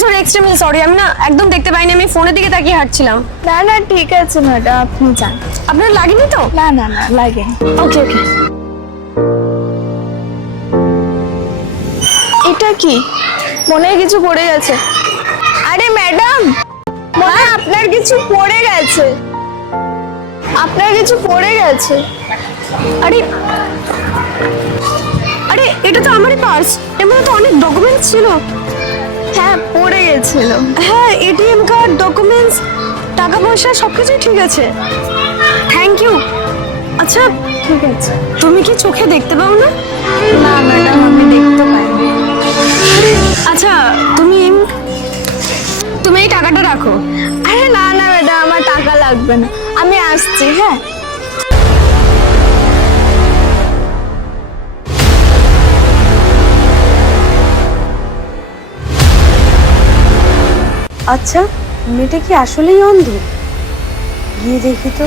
Sorry extremely sorry, আমি না একদম দেখতে পাইনি, আমি ফোনের দিকে তাকিয়ে হাঁটছিলাম। না না ঠিক আছে ম্যাডাম, আপনি যান। আপনার লাগেনি তো? না না না লাগে। ওকে ওকে। এটা কি মনে হয় কিছু পড়ে গেছে? আরে ম্যাডাম, মনে হয় আপনার কিছু পড়ে গেছে, আপনার কিছু পড়ে গেছে। আরে আরে এটা তো আমারই পার্স, এর মধ্যে তো অনেক ডকুমেন্টস ছিল। হ্যাঁ পড়ে গেছিল। হ্যাঁ, এটিএম কার্ড, ডকুমেন্টস, টাকা পয়সা সবকিছুই ঠিক আছে। Thank you. আচ্ছা ঠিক আছে। তুমি কি চোখে দেখতে পাও না? না ম্যাডাম, আমি দেখতে পাইনি। আচ্ছা তুমি তুমি এই টাকাটা রাখো। আরে না না ম্যাডাম, আমার টাকা লাগবে না, আমি আসছি। হ্যাঁ আচ্ছা, মেয়েটা কি আসলেই অন্ধ? গিয়ে দেখি তো।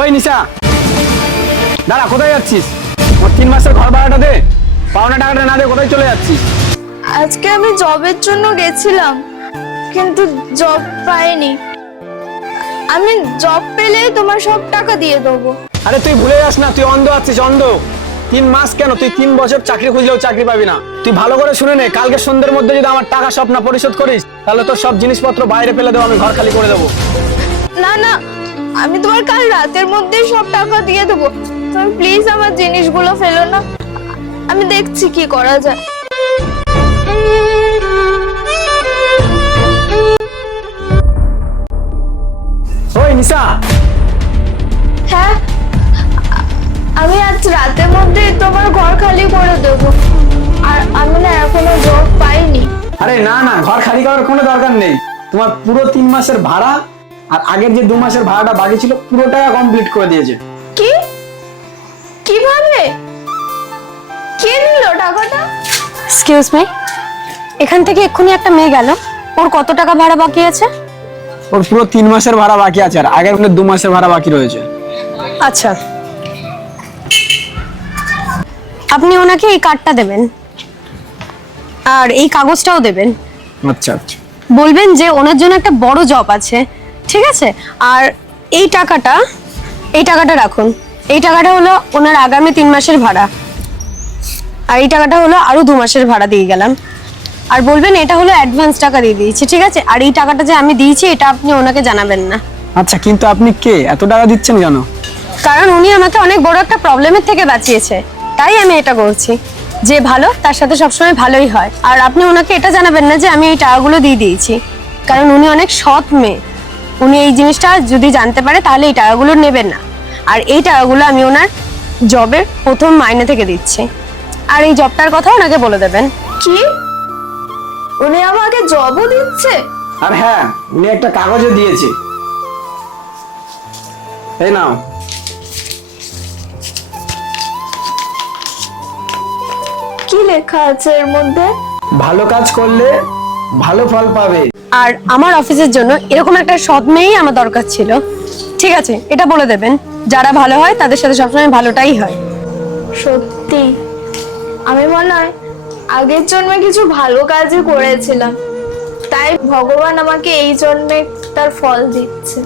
ওই নিশা, দাঁড়া, কোথায় যাচ্ছিস? আমার 3 মাসের ঘর ভাড়াটা দে, পাওনা টাকাটা না দে কোথায় চলে যাচ্ছিস? আজকে আমি জবের জন্য গেছিলাম, কিন্তু জব পাইনি। আমি জব পেলেই তোমার সব টাকা দিয়ে দেবো। আরে তুই ভুলে যাস না, তুই অন্ধ আছিস, অন্ধ। 3 মাস কেন, তুই 3 বছর চাকরি খুঁজলেও চাকরি পাবি না। তুই ভালো করে শুনে নে, কালকে সন্ধ্যের মধ্যে যদি আমার টাকা সব না পরিশোধ করিস, তাহলে তোর সব জিনিসপত্র বাইরে ফেলে দেবো, আমি ঘর খালি করে দেবো। না না, আমি তোমার কাল রাতের মধ্যেই সব টাকা দিয়ে দেবো। তুমি প্লিজ আমার জিনিসগুলো ফেলো না, আমি দেখছি কি করা যায়। ওই নিশা, হ্যাঁ, আমি আজ রাতের মধ্যেই তোমার ঘর খালি করে দেবো। আর আমি না এখনো জব পাইনি। আরে না না, ঘর খালি করার কোনো দরকার নেই। তোমার পুরো 3 মাসের ভাড়া আর আগের যে 2 মাসের ভাড়াটা বাকি ছিল, পুরো টাকা কমপ্লিট করে দিয়েছে। কি? কিভাবে? কে দিল টাকাটা? এক্সকিউজ মি, এখান থেকে এক্ষুনি একটা মেয়ে গেল, ওর কত টাকা ভাড়া বাকি আছে? ওর পুরো 3 মাসের ভাড়া বাকি আছে, আর আগের মধ্যে 2 মাসের ভাড়া বাকি রয়েছে। আচ্ছা, আপনি ওনাকে এই কার্ডটা দেবেন আর এই কাগজটাও দেবেন। আচ্ছা আচ্ছা, বলবেন যে ওনার জন্য একটা বড় জব আছে, ঠিক আছে? আর এই টাকাটা রাখুন। এই টাকাটা হলো ওনার আগামী 3 মাসের ভাড়া, আর এই টাকাটা হলো আরো 2 মাসের ভাড়া দিয়ে গেলাম। আর বলবেন এটা হলো অ্যাডভান্স টাকা দিয়ে দিয়েছি, ঠিক আছে? আর এই টাকাটা যে আমি দিয়েছি এটা আপনি ওনাকে জানাবেন না। আচ্ছা, কিন্তু আপনি কে, এত টাকা দিচ্ছেন কেন? কারণ উনি আমাকে অনেক বড় একটা প্রবলেমের থেকে বাঁচিয়েছে, তাই আমি এটা করছি। যে ভালো তার সাথে সবসময় ভালোই হয়। আর আপনি ওনাকে এটা জানাবেন না যে আমি এই টাকাগুলো দিয়ে দিয়েছি, কারণ উনি অনেক সৎ মেয়ে। উনি এই জিনিসটা যদি জানতে পারে তাহলে এই টাকাগুলো নেবেন না। আর এই টাকাগুলো আমি ওনার জবের প্রথম মাইনে থেকে দিচ্ছি। আর এই জবটার কথা ওনাকে বলে দেবেন। কি? উনি আমাকে জবও দিচ্ছে? আর হ্যাঁ, উনি একটা কাগজে দিয়েছে, এই নাও। কি লেখা আছে এর মধ্যে? ভালো কাজ করলে ভালো ফল পাবে। আর আমার অফিসের জন্য এরকম একটা সৎ মেয়েই আমার দরকার ছিল, ঠিক আছে? এটা বলে দেবেন, যারা ভালো হয় তাদের সাথে সবসময় ভালোটাই হয়। সত্যি আমি মনে হয় আগের জন্মে কিছু ভালো কাজই করেছিলাম, তাই ভগবান আমাকে এই জন্মে তার ফল দিচ্ছে।